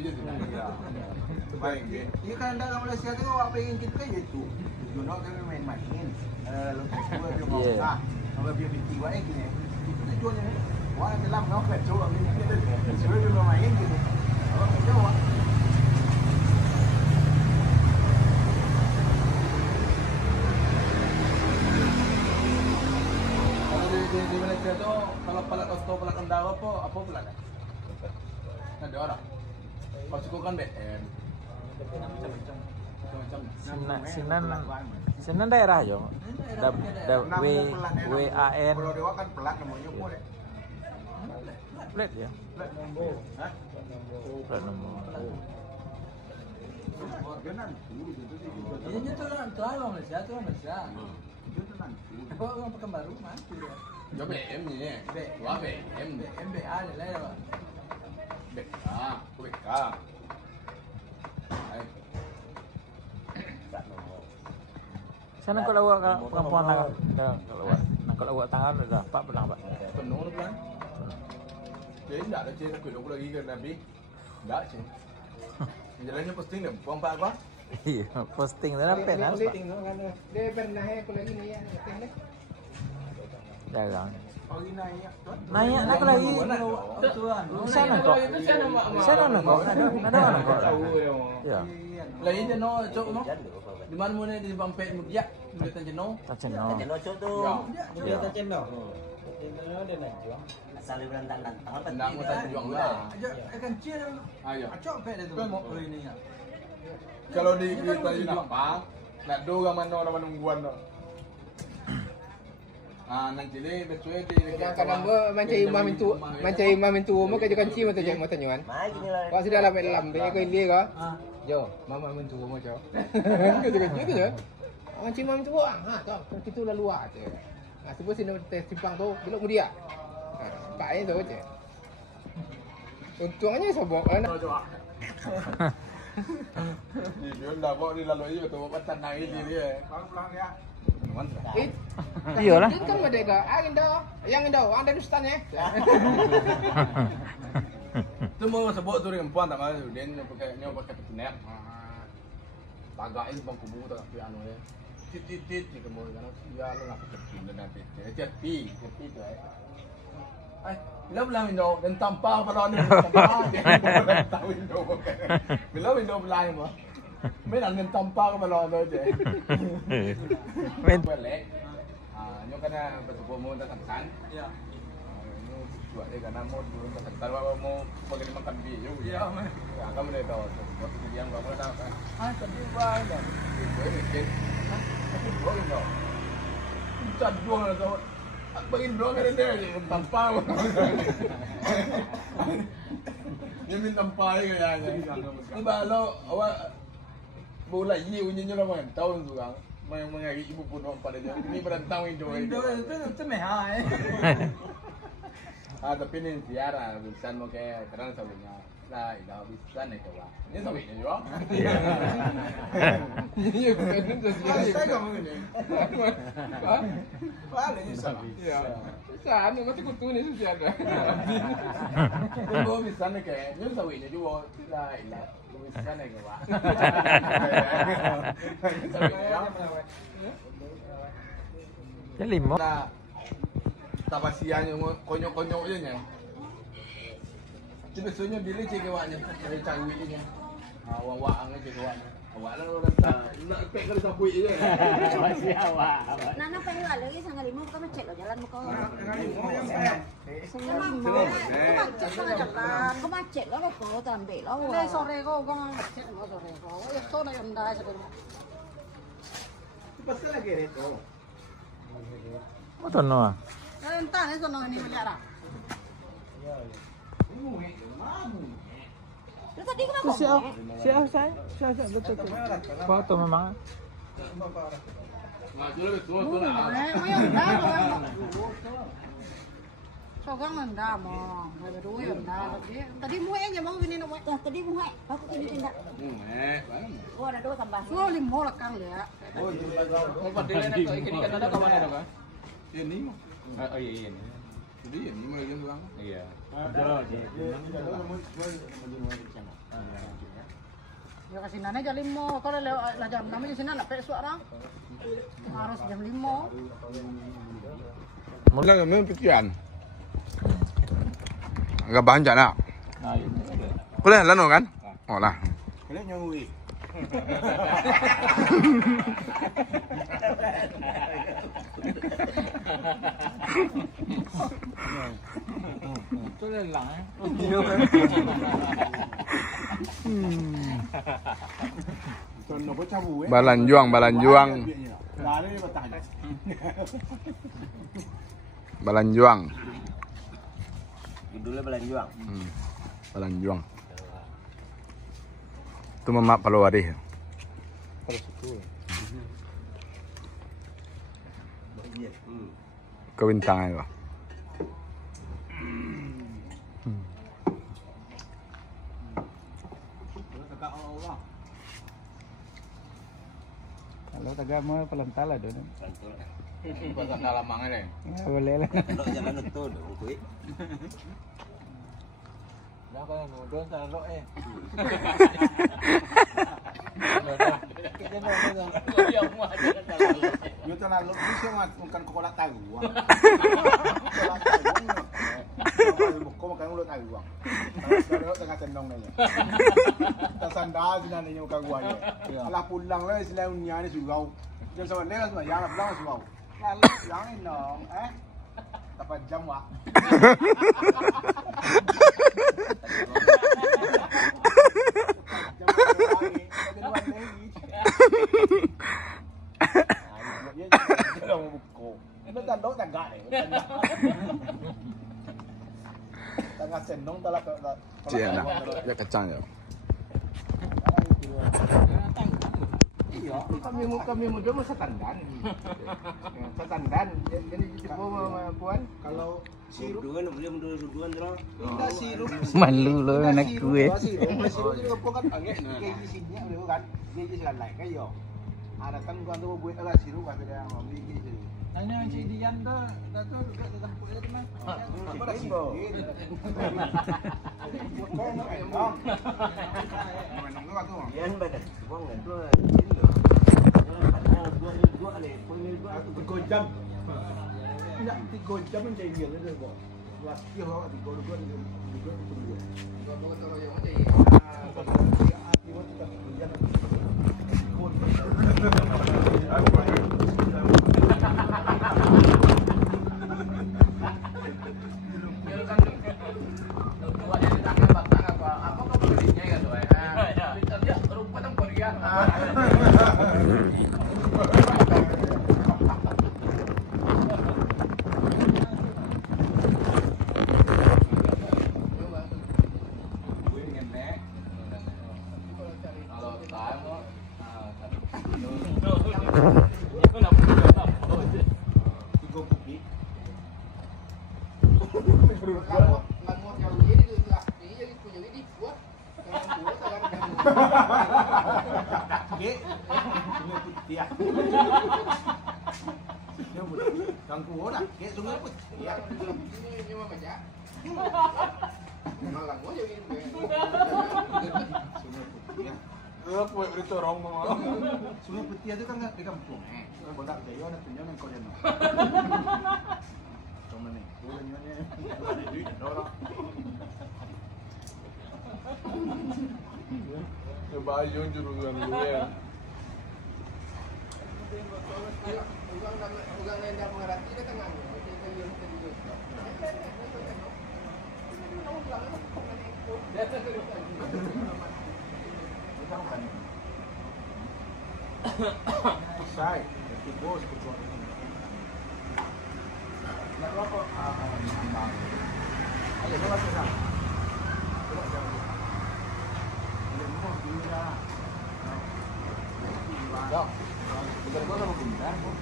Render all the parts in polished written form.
aja sih. Baik, ini kan anda orang Malaysia tu apa yang kita kan itu. Jono kan main-main. Lalu semua dia mau kalau dia binti wae gini. Itu tujuannya. Wah, dalam nó phải chỗ ở bên kia đây. Chơi bên ngoài anh gitu. Kalau kita wah. Di Malaysia tu kalau pelat osto pelat kendawa apa pelat? Ada orang. Kalau cukup kan BM. Sinan daerah yo. WAN. Kalau dewa kan pelat namanya boleh. Plat ya. Plat nombor. Hah? Plat nombor. Ini tu orang Malaysia, tu orang Malaysia. Kau orang Pekanbaru mati dia. Yo BM ni. Wah BM. MBA ni lah apa? BK, BK. Sana kalau awak perempuan kalau awak tangan dah dapat belang pak. Penuh tu kan. Jadi tak ada cerita aku lagi ke Nabi. Tak sih. Jalannya posting dah. Puang pak apa? Iya, posting dah dapat kan. Posting tu kan. Dia pernah aku lagi ni ya, tengok. Jarang. Pagi naik. Naik nak lagi. Tuan. Sana kok. Sana nak kok. Ada mana kok? Ya. Lain je no cok no. Di mana mana di Bampek Mudia, di Tan Jeno. Tak ceno. Cok tu. Ya. Dia channel. Channel dia nak jual. Asal berantan tangan Nak mau tak juang lah. Aja akan cia. Ayo. Acok pek dia tu. Kau ini ya. Kalau di tadi nampak, nak do ramai orang menungguan no. Nang cili betul di. Kadang-kadang gua macam imam itu rumah kerja kunci mata jangan mata nyuan. Mai gini lah. Kau sudah dalam dia kau ini kau. Jo, mama mentu rumah jo. Kerja kunci tu je. Macam imam itu buang. Tu kita lalu aja. Sebab sini simpang tu belok mudia. Pak ini tu je. Untungnya sobok kan. Dia dah bawa di lalu itu tu buat tanah ini dia. Pulang ya. Iyalah. Kan mereka, yang Indo, anda Ustaz ya. Tu mau sebut tu yang puan tak mahu dia pakai petunek. Tagak ini bang kubu tak tapi anu ya. Tit ni kamu kan. Ya lu nak kecil dan nanti. Tepi tu ai. Bila bilang Indo dan tampar pada ni tampar dia tahu Indo. Bila Indo bilang apa? Mấy anh nên tâm bao mà lo thôi chị. Quen lẽ. Nyo kana betul mau tak kan. Ya. Buat dia kana mau tak kan mau bagi makan biu. Ya. Kamu dah tahu. Waktu dia kamu dah tahu kan. Tadi buat dah. Boleh mikir. Boleh tak? Cat dua lah tu. Bagi dua kan dia je tampar. Dia minta tampar ke ya. Ni balau awak bola ye punya orang tahu tu kan. Mengari ibu pun orang pada dia. Ini berantau Indo. Indo itu mehai. Tapi ni ziarah bukan mau kayak kerana sahabatnya. Lah, dah bukan ni tu lah. Ini sahabatnya juga. Iya, bukan itu. Saya kamu ni. Paling ni salah. Ya. Sana mati kutu ni sudah ada. Kalau misalnya kayak ni sahabatnya juga. Lah, bukan ni juga. Ya lima. Tapasiannya konyok-konyok je nya. Tapi biasanya bila cik awaknya dari cari ni. Wang-wang cik awaknya. Awak lah orang nak pek kalau sabui je. Masih awak. Nana pengen lagi sangat lima bukan macet loh jalan muka. Sangat lima. Macet sangat jalan. Kau macet loh kau tak ambil loh. Ini sore kau macet kau sore kau. Ya sore yang dah sebenarnya. Pasal lagi itu. Betul no. Entah ni sono ni menjara. Lu tadi kenapa? Siapa saya betul. Foto memang. Sogang enggak mau. Ada dua enggak. Tadi muai aja mau ini nak. Tadi muai. Aku ini tidak. Oh ada dua tambah. Oh lima lekang dia. Mau padel nak ikan ikan ada kawan ada kan? Ini mah. Oh iya ini. Jadi ini mau lagi orang. Iya. Ada. Ya kasih nane jam 5. Kalau lah jam 6 di sini nak pesok orang. Harus jam 5. Mula memang pikiran. Agak banyak nak. Nah, ini. Boleh lah kan? Oh lah. Kalian nyuwi. Itu lelang. Contoh kau cabu Balan juang. Lari bertahan. Balan juang. Judulnya Balan Juang. Balan juang. Itu Mamak Palawari. Kewintangan itu. Kalau tagak mo palantala doon. Pasal dalam mangan ni. Boleh lah. Kalau jalan itu dong, kuy. Dah kan doon sa lo eh. Yo terlalu bisa makan kokolat tahu. Kau makan ulat tahu. Kalau tengah tendong ni. Tersandar jinan ni makan gua ni. Alah pulang lah selalunya ni surau. Jangan sama ni sama yang pulang surau. Lalu yang ini dong, dapat jam wak. Tengah sendong telah Cik nak. Ya kacang ya. Iya, kami muda masa tandan. Tandan. Jadi coba puan kalau sirup Duduan boleh duduan terus. tidak sirup. Malu lo anak gue. Sirup juga bukan angin. Kayak di sini ada kan. Dia jalan lain kan yo. Ada kan gua tu buat agak sirup apa dia mau beli gitu. Hanya si Dian tu, tu juga tetap boleh tu mas. Apa dah sirup? Kau nak endong. Endong tu tu. Yan badan. Buang kan tu. Dua ni, pulmil dua. 3 jam. Tidak 3 jam mencari dia tu kok. Lagi orang 3 jam juga tu dia. bawa toro yang aja ya. Kang kuo dah, kayak sungai putih. Ya, ini mah baca. Malang mau jadi sungai putih. Kue berita orang mau. Sungai putih itu kan di kampung. Bodak Jaya ada tunjangan kau jangan. Kamu ni, tunjangannya. Coba ayo jurusan gue ya. Ugang nenda mengerti dia tengah. Sai, itu bos kucing. Nak rokok? Ayo bawa sana. Bawa jauh. Ada mau dia. Dok, bukan gua sama bentar kok.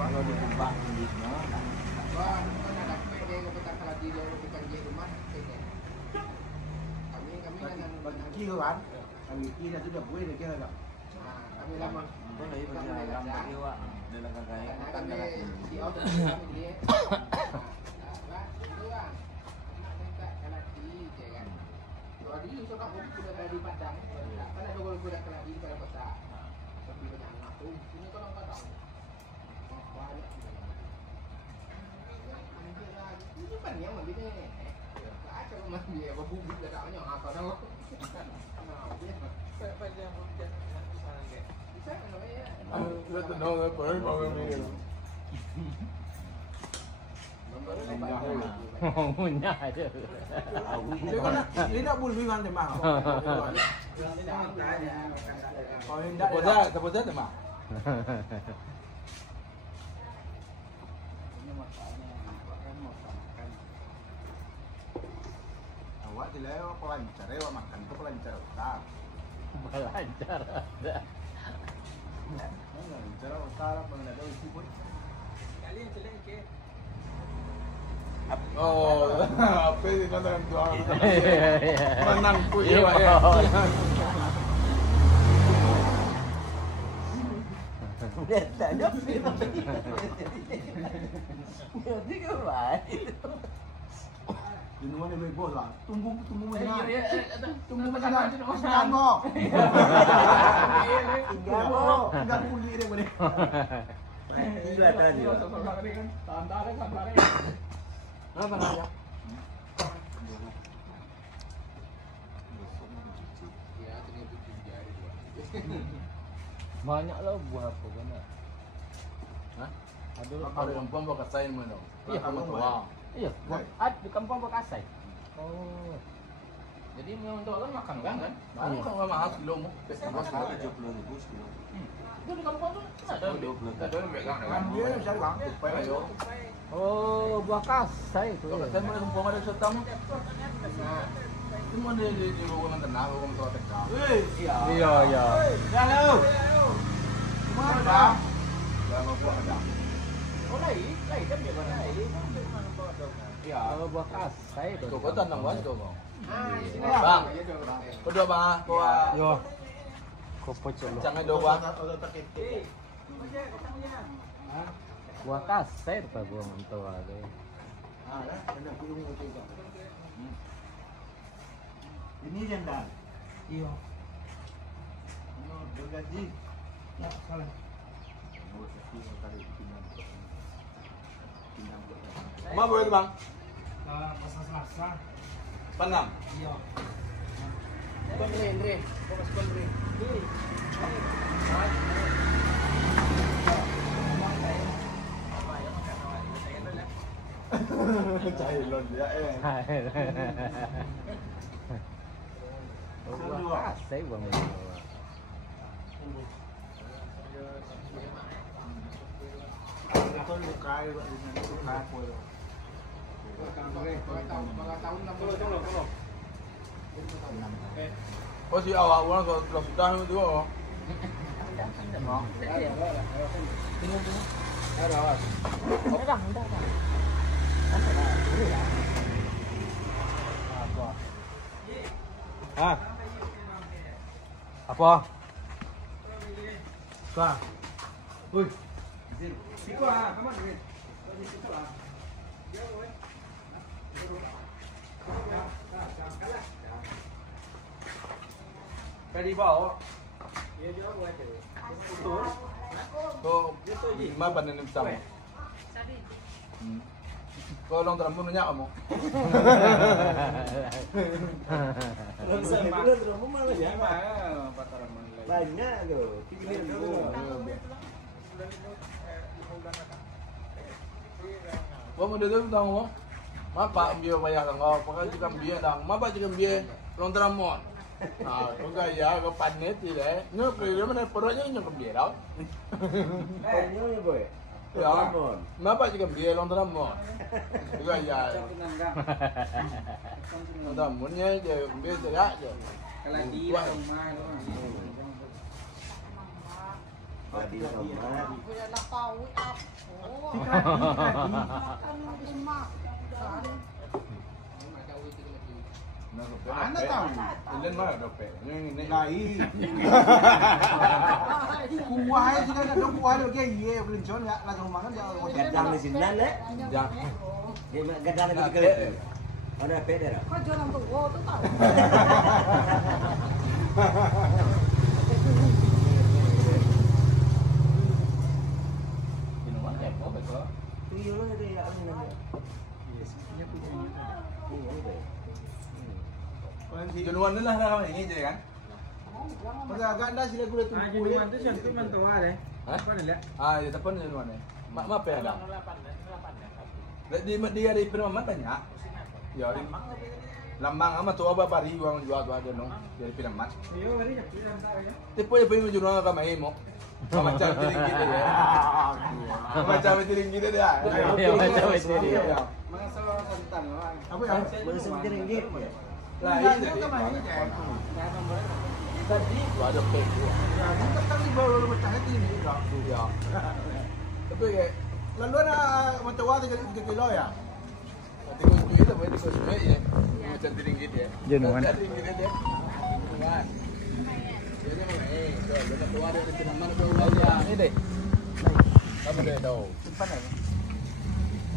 Kalau di tempat ini semua. Wah, kan ada PD ke petang kalau di bukan di rumah. Kami kan Bagi kan, kami kira sudah boleh dia kira tak. kami lama. Boleh berjalan lagi wak. Dalam kakaknya. Kami di auto kami dia. Itu ah. Kita kalau di kan. Keladi so kamu sudah keladi Padang. Kan ada kalau budak keladi di kota. Tapi banyak anak tuh. Ini kalau Padang. Banyak. Ini kan yang mana ni? Kacau mas dia berbubuk dah tak banyak apa dah. Lu tu no per mau ni. Punya aja. Dia nak bulu biman temah. Kalau hendak Tepo dah temah. awak dileo pelancar awak makan tu pelancar otak. Lancar ada. Pelancar otak mana ada isi pun. Oh, apa ni kata kan tuan? Menang pun ya. Tak ada film. Jadi ke baik. Ini mana lebih bos lah. Tunggu macam Ya, tunggu macam macam kau. Tinggal kulit dia boleh. Gila tadi. Apa namanya? Banyak lah buah apa kan? Hah? Ada Ada yang pun bawa kasain mana? Iya, kamu tua. Iya, ada di kampung Bekasai. Oh. Jadi memang untuk orang makan kan? Mana kalau mahal kilo mu? Mahal 70.000 sekilo. Itu di kampung tu ada. Ada yang megang Kan dia cari bang. Supaya ayo. Oh, buah kasai tu. Kalau kasain mana kumpul ada serta mu? Cuma di rumah tenang, rumah tua tegak. Iya, iya. Halo. Mana ada? Jangan buat ada. Oh, lain kan dia mana? Iya, buah kasai tu. Kau tanam buat tu bang. Bang. Bang. Kedua bang, bawa. Yo. Kau pocok lu. Jangan dua bang. Buah kasai tu buah mentau ada. Ini janda. Iya. Bergaji. Ya, salah. Ma boleh tu bang? Pasal Selasa. Panam. Iya. Andre. Fokus Andre. Cahaya lon dia Buah kasai buah mentau. Kau luka itu luka apa itu? Tahun 60 Oh si awak orang kalau sudah itu oh. Ah. Apa? Sah. Ui. Siku ah, kamu dengar? Siku ah. Kadi bawa. Tu, ma panen ni sama. Kau long terang pun nyak kamu. Banyak tu. 3.000. Kau mau dia tu tahu mo? Mapa dia bayar kau, pakai juga dia dang. Mapa juga dia long terang mon. Nah, kau gaya kau panen tidak? Nyo kira mana perutnya nyo dia dah. Banyak ya boy. Ya. Mapa juga dia long terang mon. Juga ya. Long terang monnya je dia tidak je. Kalau di rumah Tadi sama. Punya nak tahu apa. Makan lima. Mana tahu? Ilan mana dope? Ini Lain. Kuah aja juga ada kuah ada kayak iya belincon ya langsung makan jangan Gadang di sini le. Ya. Dia gadang di kali. Ada peder. Kau jualan tuh, wow tuh tahu. Minuman ya, kok betul. Iya lah ada yang aneh nanti. Jenuan lah dah ini jadi kan. Masa agak anda sila gula tu. Jenuan tu siapa tu mantau ada. Apa ni lah? Ah, di depan jenuan ni. Mak apa ada? Di ada perumahan banyak. Ya, di Lambang ama tu apa pari uang jual tu ada no. Dari perumahan. Yo, hari ni kita tak ada. Tipu ya pergi menjual ke mai mo. Macam tiring kita dia. Macam tiring kita dia. Ya, macam tiring. Masa santan lah. Apa ya? Boleh sebentar ringgit. Lah, ini ke mai ni tadi tu ada pek tu. Ya, kita kan di bawah macam hati ni juga. Ya. Tapi kayak Lalu ada macam wah 3 kilo ya. tengok duit tu boleh tengok duit je. Macam tiring kita dia. Jenuan. Tiring kita dia. Kan. Jadi mai. So, dia tu ada di perumahan tu aja. Ini deh. Kamu dah tahu. Simpan aja.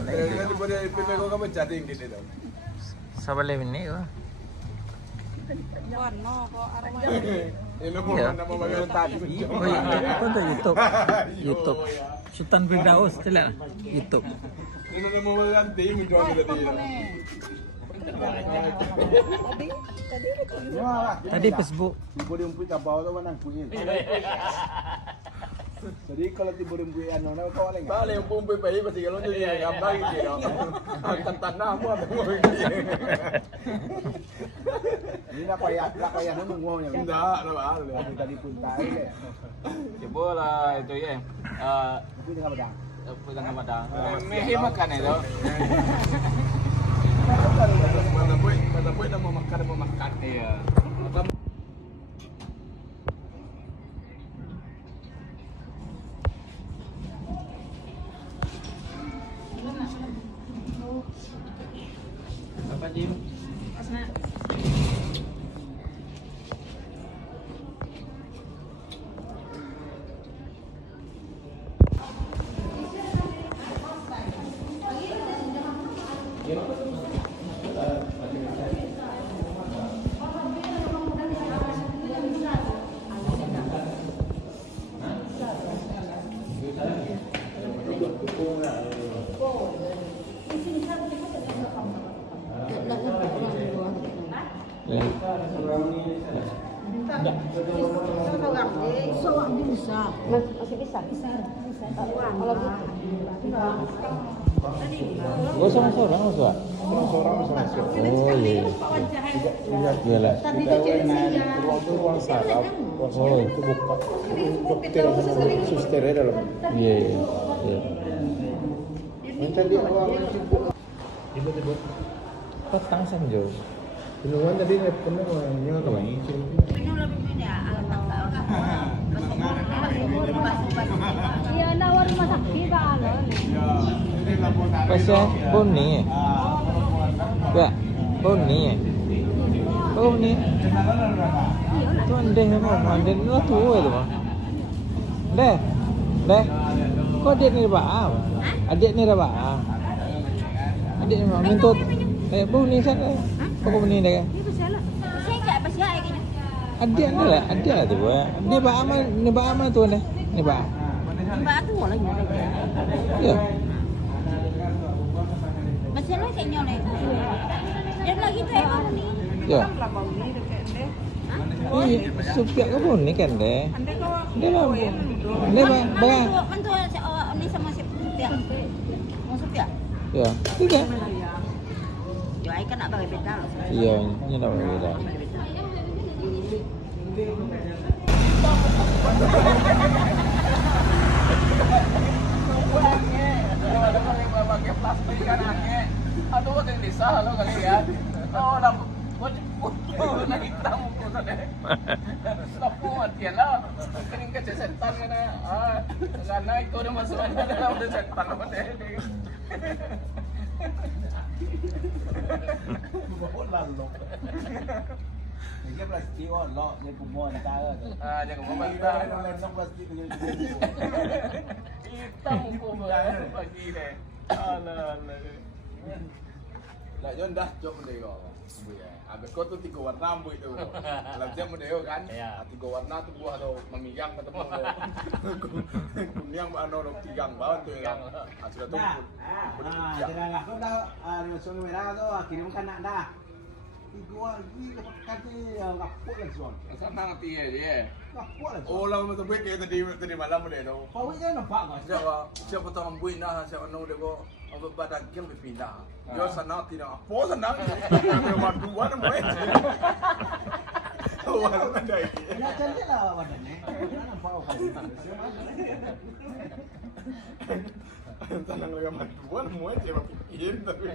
Nanti boleh pilih kau kamu jadi kita tu. Sabar le ini ke? Buan no, kok arwah. Ini pun nama bagian tadi. Oh iya, apa tu YouTube? YouTube. Sultan Firdaus tu lah. YouTube. Ini nama bagian tim menjual kita tadi. Tadi Facebook. Boleh umpui kapau tu mana punya. Jadi kalau tiba umpui anu nak kau boleh Tak boleh pun pergi pasti kalau jadi gambar gitu. Tanah pun ada mau Ini nak payah nunggu yang. Tidak, ada boleh. Tadi pun tak ada. Coba lah itu ya. Tapi dengan pedang. Pedang Padang. Mehi makan itu. Mata pun dah mau makan. Iya. Apa Jim? Asna. Masih bisa. Kalau Gak usah masuk orang masuk. Seorang bisa masuk. Oh iya. Iya lah. Ruang saraf. Oh Itu buka. Dokter susternya dalam. iya iya. Iya. Macam dia ruangan sibuk. Tiba-tiba petang sanjo. Minuman tadi ni pernah orangnya ke mana? Iya, nawar rumah sakit kan. Pasal Boni eh. Ya, Boni eh. Boni. Tu ande memang ande ni lah tua tu mah. Deh. Kau adik ni baam. Adik ni baam. Adik ni baam minta Boni sana. Kau Boni dah. Saya enggak apa sih kayaknya. Adik ni lah, adik tu buat. Ni baam tu ni. Ni baam. Mbak tu lagi ada. Ya. Masih lah kayaknya nih. Dia lagi tu apa ni? Ya. Lah bau ni dekat deh. Iya, supiak ke Boni kan deh. Ande kau. Dia lah. Dia bang. Mantu ni sama si Supia. Mau Supia? Ya, tiga. Yo ai kan nak bagi beda loh. Iya, ini dah berbeda. Pakai plastik kan aneh. Aduh, kau tengok desa lo kali ya. Oh, dah. Kau nak hitam kau tadi. Lapu matian lah. Kering ke setan kan? Karena itu udah masuk dalam udah setan apa deh. Bawa lalu. Ini plastik lo, ni pumon tahu. Jangan membantah. Lain plastik ni. Hitam pun pagi deh. Alah. Lah Jon dah jok mendeo. Habis kau tuh 3 warna ambu itu. Kalau jam mendeo kan. 3 warna tuh buah tuh memijang ketemu tuh. Kuning ano lo tigang banget tuh ya. Sudah tuh. Jangan kau dah revolusi merah tuh kirimkan nak dah. Igual lagi kati ngapot lah Jon. Sana ngerti ya dia. Ngapot lah. Oh lah betul betul tadi malam mendeo. Kau ini nampak kau. Siapa tahu ambu nah siapa nau dego. Apa badak yang berpindah. Yo sana tidak apa sana. Lewat 2 namanya. Wah, ada ini. Ya cantik lah badannya. Nampak kau. Tenang lagi sama 2 namanya siapa pikirin tapi.